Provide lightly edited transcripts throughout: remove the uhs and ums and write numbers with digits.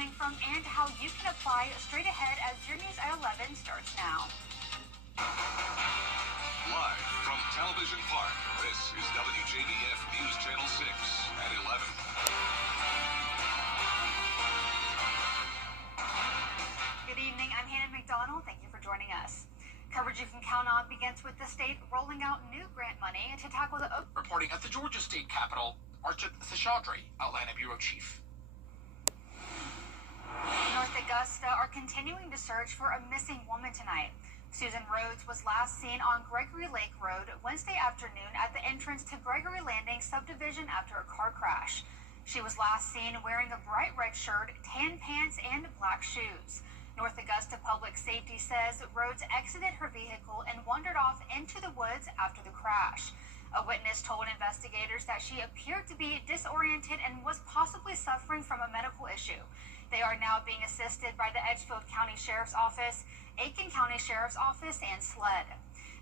coming from and how you can apply straight ahead as your news at 11 starts now. Live from Television Park, this is WJBF News Channel 6 at 11. Good evening, I'm Hannah McDonald. Thank you for joining us. Coverage you can count on begins with the state rolling out new grant money to tackle the... Reporting at the Georgia State Capitol, Archit Seshadri, Atlanta Bureau Chief. North Augusta are continuing to search for a missing woman tonight. Susan Rhodes was last seen on Gregory Lake Road Wednesday afternoon at the entrance to Gregory Landing subdivision after a car crash. She was last seen wearing a bright red shirt, tan pants, and black shoes. North Augusta Public Safety says Rhodes exited her vehicle and wandered off into the woods after the crash. A witness told investigators that she appeared to be disoriented and was possibly suffering from a medical issue. They are now being assisted by the Edgefield County Sheriff's Office, Aiken County Sheriff's Office, and SLED.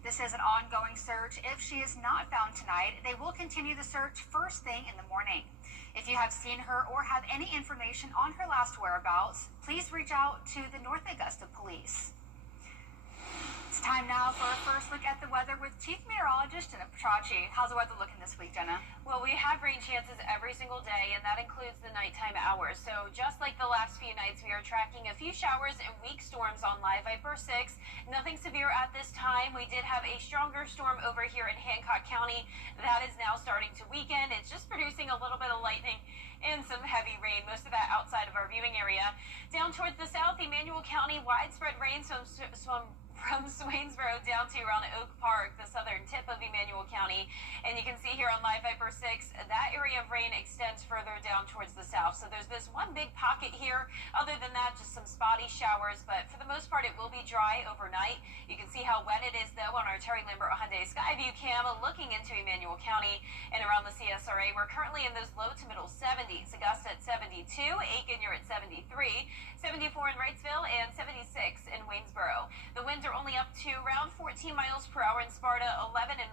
This is an ongoing search. If she is not found tonight, they will continue the search first thing in the morning. If you have seen her or have any information on her last whereabouts, please reach out to the North Augusta Police. It's time now for a first look at the weather with Chief Meteorologist Jenna Petracci. How's the weather looking this week, Jenna? Well, we have rain chances every single day, and that includes the nighttime hours. So just like the last few nights, we are tracking a few showers and weak storms on Live Viper 6. Nothing severe at this time. We did have a stronger storm over here in Hancock County. That is now starting to weaken. It's just producing a little bit of lightning and some heavy rain, most of that outside of our viewing area. Down towards the south, Emmanuel County, widespread rain from Swainsboro down to around Oak Park, the southern tip of Emmanuel County. And you can see here on Live Viper 6, that area of rain extends further down towards the south. So there's this one big pocket here. Other than that, just some spotty showers. But for the most part, it will be dry overnight. You can see how wet it is, though, on our Terry Lambert Hyundai Skyview cam looking into Emmanuel County and around the CSRA. We're currently in those low to middle 70s. Augusta at 72, Aiken, you're at 73, 74 in Wrightsville, and 76 in Waynesboro. The winds are only up to around 14 miles per hour in Sparta, 11 in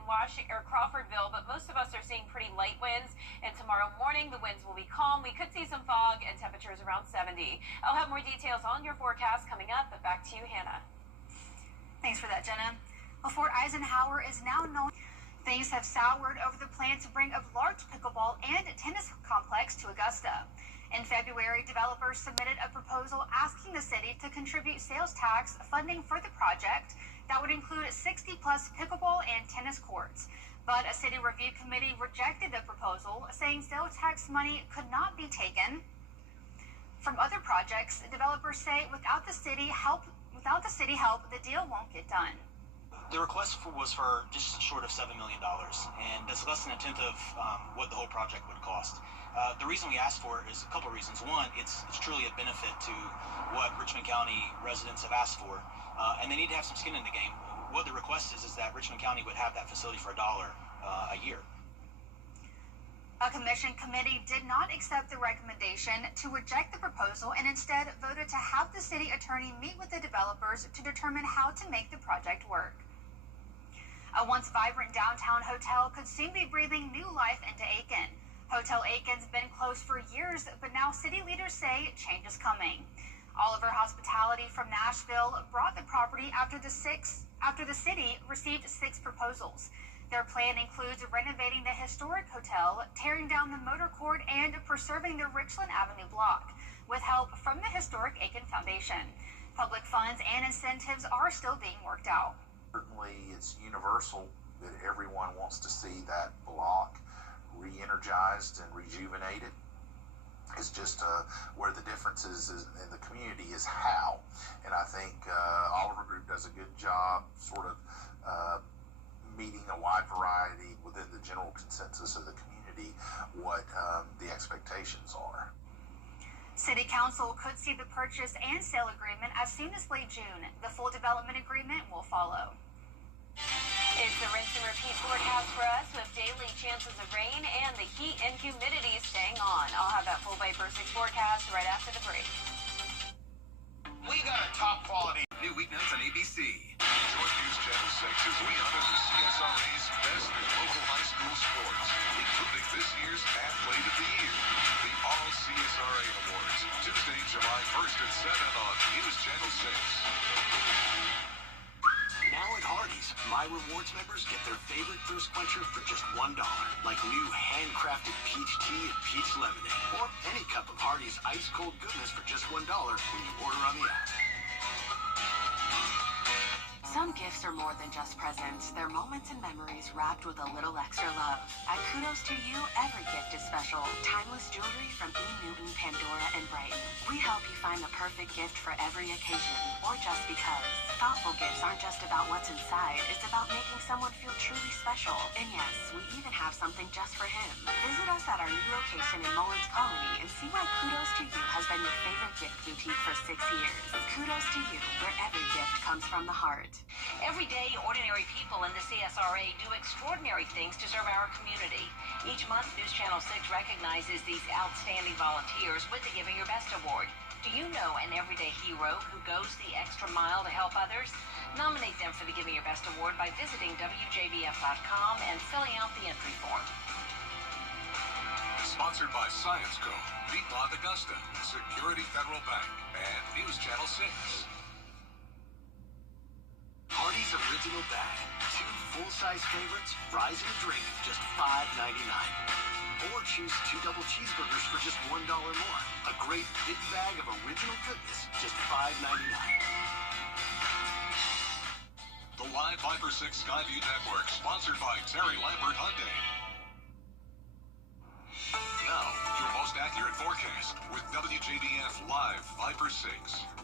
Crawfordville, but most of us are seeing pretty light winds. And tomorrow morning, the winds will be calm. We could see some fog and temperatures around 70. I'll have more details on your forecast coming up, but back to you, Hannah. Thanks for that, Jenna. Well, Fort Eisenhower is now known. Things have soured over the plan to bring a large pickleball and tennis complex to Augusta. In February, developers submitted a proposal asking the city to contribute sales tax funding for the project that would include 60-plus pickleball and tennis courts. But a city review committee rejected the proposal, saying sales tax money could not be taken from other projects. Developers say without the city help, the deal won't get done. The request was for just short of $7 million, and that's less than a tenth of what the whole project would cost. The reason we asked for it is a couple of reasons. One, it's truly a benefit to what Richmond County residents have asked for, and they need to have some skin in the game. What the request is that Richmond County would have that facility for $1 a year. A commission committee did not accept the recommendation to reject the proposal and instead voted to have the city attorney meet with the developers to determine how to make the project work. A once vibrant downtown hotel could soon be breathing new life into Aiken. Hotel Aiken's been closed for years, but now city leaders say change is coming. Oliver Hospitality from Nashville brought the property after the city received 6 proposals. Their plan includes renovating the historic hotel, tearing down the motor court, and preserving the Richland Avenue block, with help from the Historic Aiken Foundation. Public funds and incentives are still being worked out. Certainly, it's universal that everyone wants to see that block re-energized and rejuvenated. It's just where the difference is in the community is how. And I think Oliver Group does a good job sort of meeting a wide variety within the general consensus of the community what the expectations are. City Council could see the purchase and sale agreement as soon as late June. The full development agreement will follow. It's the rinse and repeat forecast for us with daily chances of rain and the heat and humidity staying on. I'll have that full Viper 6 forecast right after the break. We got a top quality new weeknights on ABC. Join News Channel 6 as we honor the CSRA's best local high school sports, including this year's Athlete of the Year, the All CSRA Awards, Tuesday, July 1st at 7 on News Channel 6. Now at Hardee's, My Rewards members get their favorite thirst quencher for just $1, like new handcrafted peach tea and peach lemonade, or any cup of Hardee's ice cold goodness for just $1 when you order on the app. Some gifts are more than just presents. They're moments and memories wrapped with a little extra love. At Kudos to You, every gift is special. Timeless jewelry from E. Newton, Pandora, and Brighton. We help you find the perfect gift for every occasion, or just because. Thoughtful gifts aren't just about what's inside. It's about making someone feel truly special. And yes, we even have something just for him. Visit us at our new location in Mullins Colony and see why Kudos to You has been your favorite gift boutique for 6 years. Kudos to You, where every gift comes from the heart. Every day, ordinary people in the CSRA do extraordinary things to serve our community. Each month, News Channel 6 recognizes these outstanding volunteers with the Giving Your Best Award. Do you know an everyday hero who goes the extra mile to help others? Nominate them for the Giving Your Best Award by visiting WJBF.com and filling out the entry form. Sponsored by Science Co., Beat Law Augusta, Security Federal Bank, and News Channel 6. Hardee's Original Bag. 2 full-size favorites, fries and a drink, just $5.99. Or choose 2 double cheeseburgers for just $1 more. A great big bag of original goodness, just $5.99. The Live Viper 6 Skyview Network, sponsored by Terry Lambert Hyundai. Now, your most accurate forecast with WJBF Live Viper 6.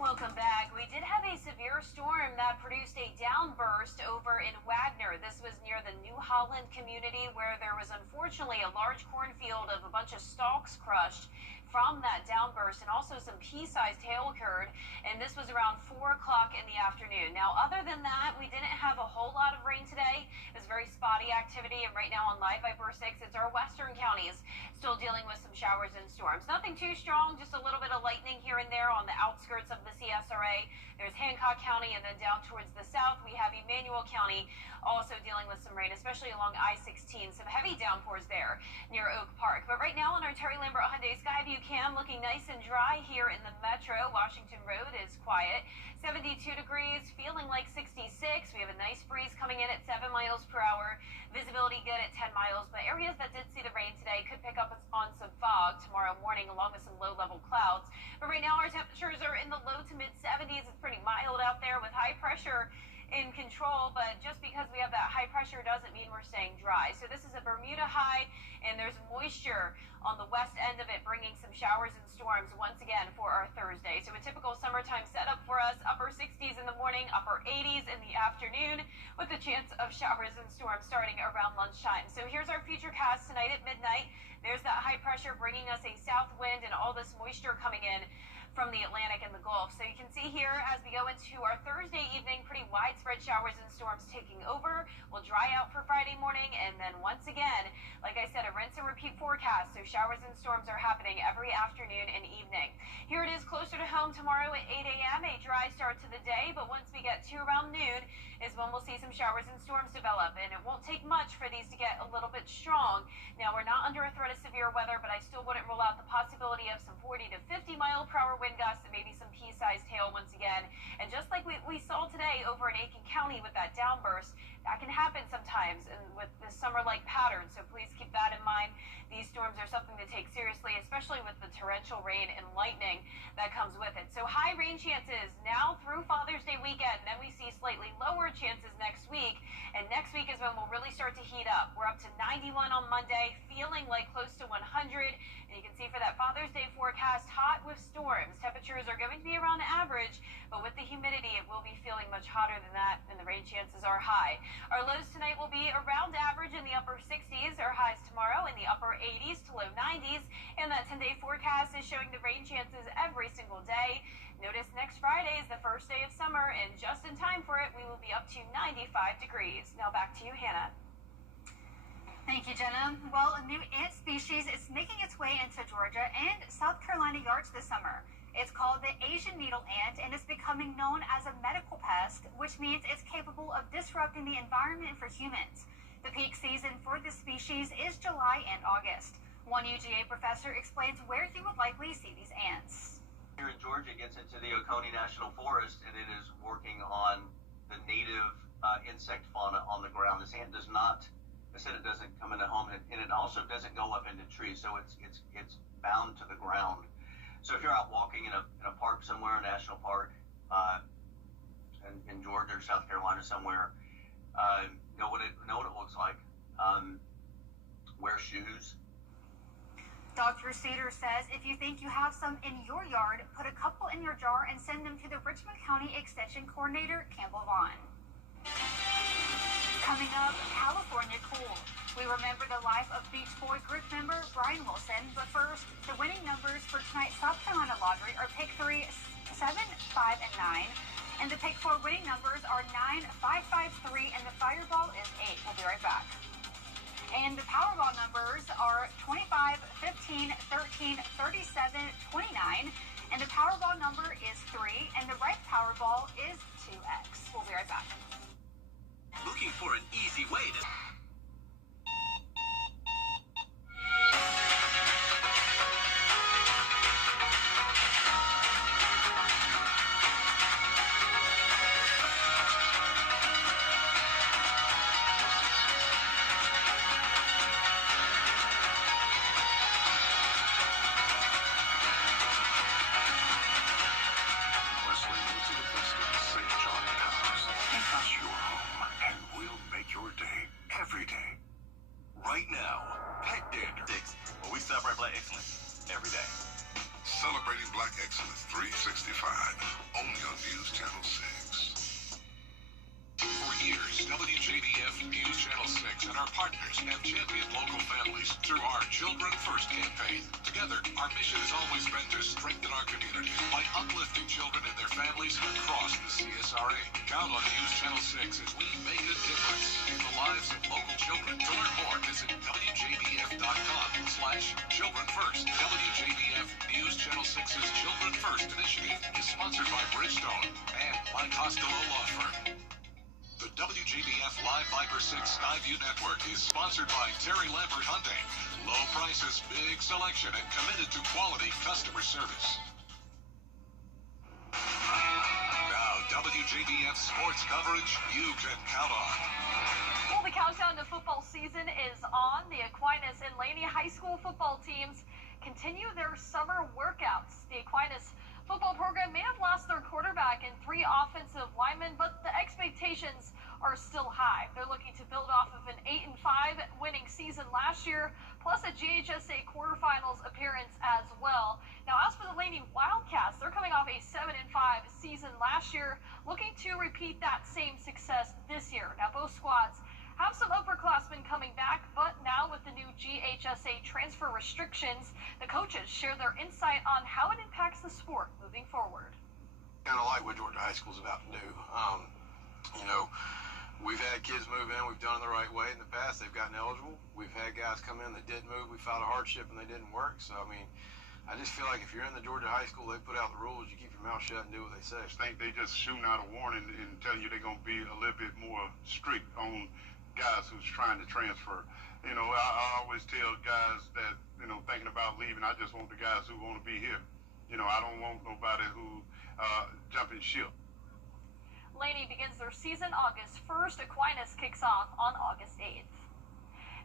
Welcome back. We did have a severe storm that produced a downburst over in Wagner. This was near the New Holland community where there was unfortunately a large cornfield of a bunch of stalks crushed from that downburst, and also some pea-sized hail occurred, and this was around 4 o'clock in the afternoon. Now, other than that, we didn't have a whole lot of rain today. It was very spotty activity, and right now on Live Viper 6, it's our western counties still dealing with some showers and storms. Nothing too strong, just a little bit of lightning here and there on the outskirts of the CSRA. There's Hancock County, and then down towards the south, we have Emmanuel County also dealing with some rain, especially along I-16. Some heavy downpours there near Oak Park. But right now on our Terry Lambert Hyundai Skyview cam, looking nice and dry here in the metro. Washington Road is quiet. 72 degrees, feeling like 66. We have a nice breeze coming in at 7 miles per hour. Visibility good at 10 miles, but areas that did see the rain today could pick up on some fog tomorrow morning along with some low-level clouds. But right now our temperatures are in the low to mid-70s. It's pretty mild out there with high pressure in control, but just because we have that high pressure doesn't mean we're staying dry. So this is a Bermuda high, and there's moisture on the west end of it, bringing some showers and storms once again for our Thursday. So a typical summertime setup for us, upper 60s in the morning, upper 80s in the afternoon, with a chance of showers and storms starting around lunchtime. So here's our futurecast tonight at midnight. There's that high pressure bringing us a south wind and all this moisture coming in from the Atlantic and the Gulf. So you can see here as we go into our Thursday evening, pretty widespread showers and storms taking over. We'll dry out for Friday morning, and then once again, like I said, a rinse and repeat forecast. So showers and storms are happening every afternoon and evening. Here it is closer to home tomorrow at 8 a.m., a dry start to the day, but once we get to around noon is when we'll see some showers and storms develop, and it won't take much for these to get a little bit strong. Now, we're not under a threat of severe weather, but I still wouldn't rule out the possibility of some 40 to 50 mile per hour wind gusts and maybe some pea-sized hail once again. And just like we saw today over in Aiken County with that downburst, that can happen sometimes and with this summer-like pattern, so please keep that in mind. These storms are something to take seriously, especially with the torrential rain and lightning that comes with it. So high rain chances now through Father's Day weekend. Then we see slightly lower chances next week, and next week is when we'll really start to heat up. We're up to 91 on Monday, feeling like close to 100, and you can see for that Father's Day forecast, hot with storms. Temperatures are going to be around average, but with the humidity, it will be feeling much hotter than that, and the rain chances are high. Our lows tonight will be around average in the upper 60s. Our highs tomorrow in the upper 80s to low 90s, and that 10-day forecast is showing the rain chances every single day. Notice next Friday is the first day of summer, and just in time for it, we will be up to 95 degrees. Now back to you, Hannah. Thank you, Jenna. Well, a new ant species is making its way into Georgia and South Carolina yards this summer. It's called the Asian needle ant, and it's becoming known as a medical pest, which means it's capable of disrupting the environment for humans. The peak season for this species is July and August. One UGA professor explains where you would likely see these ants. Here in Georgia, the Oconee National Forest, and it is working on the native insect fauna on the ground. This ant does not, I said it doesn't come into home, and it also doesn't go up into trees, so it's bound to the ground. So if you're out walking in a park somewhere, a national park, in Georgia or South Carolina somewhere, know what it looks like. Wear shoes. Dr. Cedar says if you think you have some in your yard, put a couple in your jar and send them to the Richmond County Extension Coordinator, Campbell Vaughn. Coming up, California cool. We remember the life of Beach Boy group member Brian Wilson, but first, the winning numbers for tonight's South Carolina lottery are pick 3, 7, 5, and 9. And the pick 4 winning numbers are 9, 5, 5, 3, and the fireball is 8. We'll be right back. And the Powerball numbers are 25, 15, 13, 37, 29. And the Powerball number is 3, and the right Powerball is 2X. We'll be right back. Looking for an easy way to... Right now, Pet Dander. Well, we celebrate Black excellence every day. Celebrating Black Excellence 365, only on News Channel 6. For years, WJBF News Channel 6 and our partners have championed local families through our Children First campaign. Together, our mission has always been to strengthen our communities by uplifting children and their families across the CSRA. Count on News Channel 6 as we make a difference in the lives of local children. To learn more, visit WJBF.com/Children First. WJBF News Channel 6's Children First initiative is sponsored by Bridgestone and by Costello Law Firm. The WJBF Live Viper 6 Skyview Network is sponsored by Terry Lambert Hyundai. Low prices, big selection, and committed to quality customer service. Now, WJBF sports coverage you can count on. Well, the countdown to football season is on. The Aquinas and Laney High School football teams continue their summer workouts. The Aquinas football program may have lost their quarterback and 3 offensive linemen, but the expectations are still high. They're looking to build off of an 8-5 winning season last year, plus a GHSA quarterfinals appearance as well. Now, as for the Laney Wildcats, they're coming off a 7-5 season last year, looking to repeat that same success this year. Now, both squads have some upperclassmen coming back, but now with the new GHSA transfer restrictions, the coaches share their insight on how it impacts the sport moving forward. Kind of like what Georgia High School is about to do. We've had kids move in. We've done it the right way in the past. They've gotten eligible. We've had guys come in that didn't move. We filed a hardship and they didn't work. So, I just feel like if you're in the Georgia High School, they put out the rules. You keep your mouth shut and do what they say. I think they just shooting out a warning and telling you they're going to be a little bit more strict on guys who's trying to transfer. I always tell guys that, thinking about leaving, I just want the guys who want to be here. I don't want nobody who jumping ship. Laney begins their season August 1st. Aquinas kicks off on August 8th.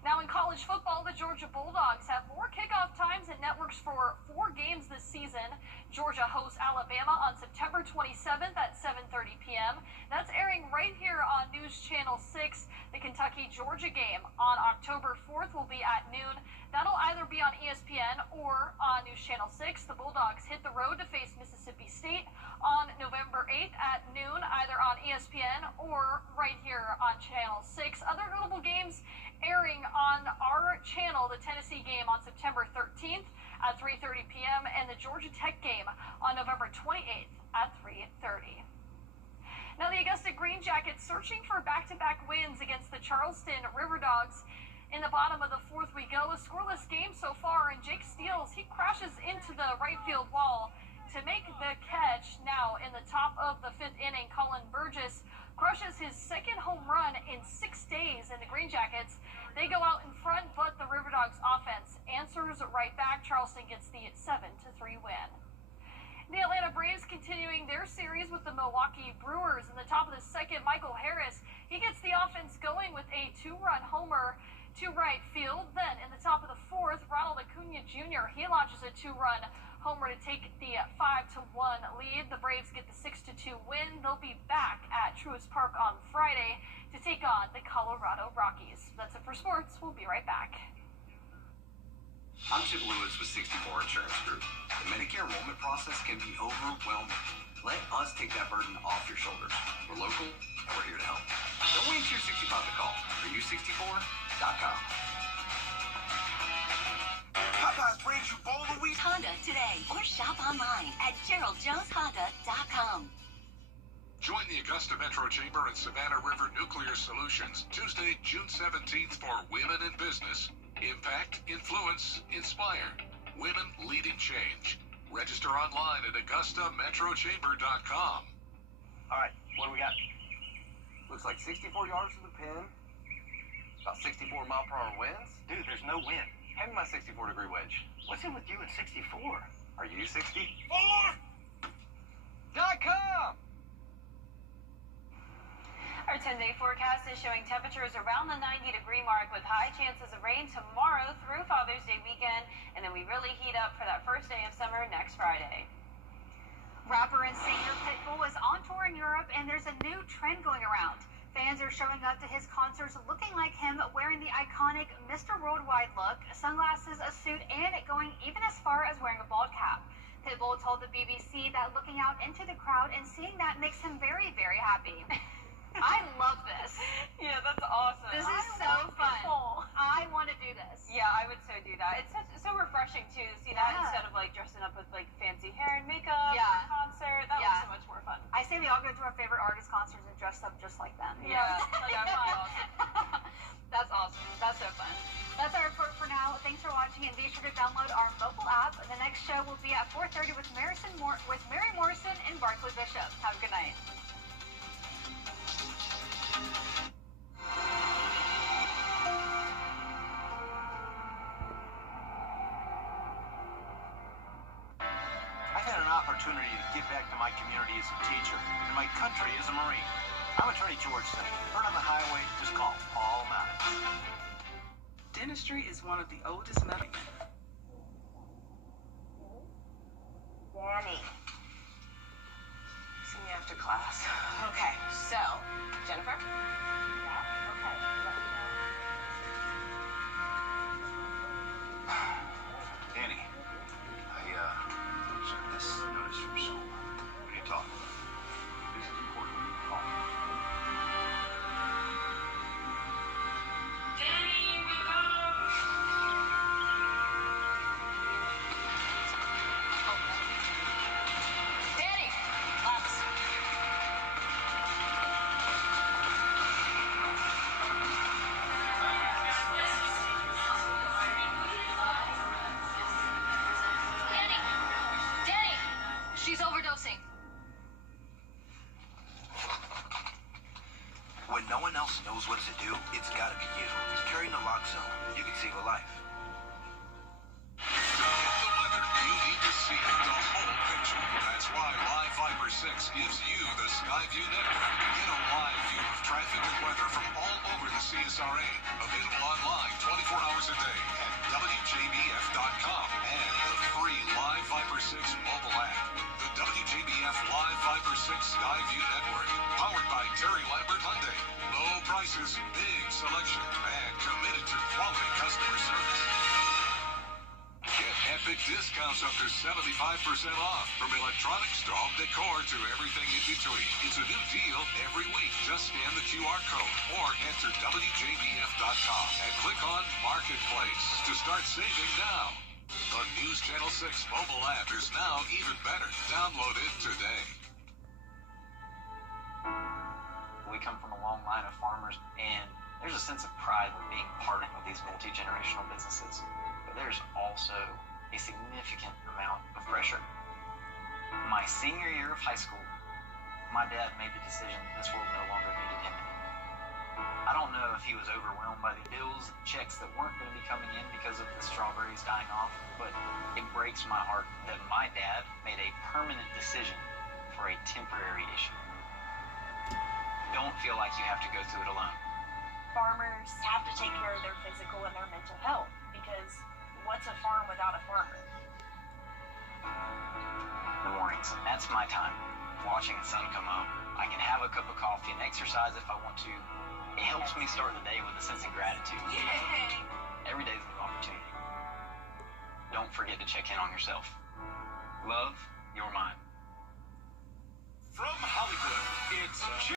Now in college football, the Georgia Bulldogs have more kickoff times and networks for 4 games this season. Georgia hosts Alabama on September 27th at 7:30 p.m. That's airing right here on News Channel 6. The Kentucky-Georgia game on October 4th will be at noon. That'll either be on ESPN or on News Channel 6. The Bulldogs hit the road to face Mississippi State on November 8th at noon, either on ESPN or right here on Channel 6. Other notable games airing on our channel: the Tennessee game on September 13th at 3:30 p.m. and the Georgia Tech game on November 28th at 3:30. Now the Augusta Green Jackets searching for back-to-back wins against the Charleston River Dogs. In the bottom of the 4th we go, a scoreless game so far, and Jake Steele, he crashes into the right field wall to make the catch. Now in the top of the 5th inning, Colin Burgess crushes his 2nd home run in 6 days, and the Green Jackets, they go out in front, but the River Dogs offense answers right back. Charleston gets the 7-3 win. The Atlanta Braves continuing opening their series with the Milwaukee Brewers. In the top of the second, Michael Harris, he gets the offense going with a two-run homer to right field. Then in the top of the fourth, Ronald Acuna Jr., he launches a two-run homer to take the 5-1 lead. The Braves get the 6-2 win. They'll be back at Truist Park on Friday to take on the Colorado Rockies. That's it for sports. We'll be right back. I'm Chip Lewis with 64 Insurance Group. The Medicare enrollment process can be overwhelming. Let us take that burden off your shoulders. We're local, and we're here to help. Don't wait until you're 65 to call. For you64.com. Popeyes brings you bowl of wheat. Honda today, or shop online at GeraldJonesHonda.com. Join the Augusta Metro Chamber and Savannah River Nuclear Solutions Tuesday, June 17th for Women in Business. Impact, influence, inspire. Women leading change. Register online at AugustaMetroChamber.com. All right, what do we got? Looks like 64 yards from the pin. About 64 mile per hour winds. Dude, there's no wind. Hand me my 64-degree wedge. What's in with you at 64? Are you 64? .com! Our 10-day forecast is showing temperatures around the 90-degree mark with high chances of rain tomorrow through Father's Day weekend, and then we really heat up for that first day of summer next Friday. Rapper and singer Pitbull is on tour in Europe, and there's a new trend going around. Fans are showing up to his concerts looking like him, wearing the iconic Mr. Worldwide look, sunglasses, a suit, and going even as far as wearing a bald cap. Pitbull told the BBC that looking out into the crowd and seeing that makes him very, very happy. I love this. Yeah, that's awesome. This is so fun. I want to do this. Yeah, I would so do that. It's so refreshing too to see that instead of like dressing up with like fancy hair and makeup for a concert. That was so much more fun. I say we all go to our favorite artist concerts and dress up just like them. Yeah, like I'm awesome. That's awesome. That's so fun. That's our report for now. Thanks for watching, and be sure to download our mobile app. The next show will be at 4:30 with Mary Morrison and Barkley Bishop. Have a good night. I've had an opportunity to give back to my community as a teacher and my country as a Marine. I'm Attorney George St. Heard on the highway, just call all matters. Dentistry is one of the oldest medical. Danny. See me after class. Okay, so, Jennifer? Yeah, okay. Danny, I sent this notice from school. We need to talk. This is important. Call me. Danny, we come. Danny! Laps. Danny! Danny! She's overdosing. When no one else knows what to do, it's gotta be you. Carrying the lock zone, you can save a life. To get the weather, you need to see the whole picture. That's why Live Fiber 6 gives you the Skyview network. Get a live view of traffic and weather from all over the CSRA. Available online 24 hours a day at WJBF.com and the free Live Fiber 6 mobile app. The WJBF Live Fiber 6 Skyview network. Powered by Terry Lambert Hyundai. Low prices, big selection, and committed to quality customer service. Get epic discounts up to 75% off, from electronics to home decor to everything in between. It's a new deal every week. Just scan the QR code or enter WJBF.com and click on Marketplace to start saving now. The News Channel 6 mobile app is now even better. Download it today. We come from a long line of farmers, and there's a sense of pride with being part of these multi-generational businesses. But there's also a significant amount of pressure. My senior year of high school, my dad made the decision that this world no longer needed him anymore. I don't know if he was overwhelmed by the bills and checks that weren't going to be coming in because of the strawberries dying off, but it breaks my heart that my dad made a permanent decision for a temporary issue. Don't feel like you have to go through it alone. Farmers have to take care of their physical and their mental health, because what's a farm without a farmer? The mornings, that's my time. Watching the sun come up. I can have a cup of coffee and exercise if I want to. It helps me start the day with a sense of gratitude. Yay! Every day is a new opportunity. Don't forget to check in on yourself. Love, your mind. From Hollywood, it's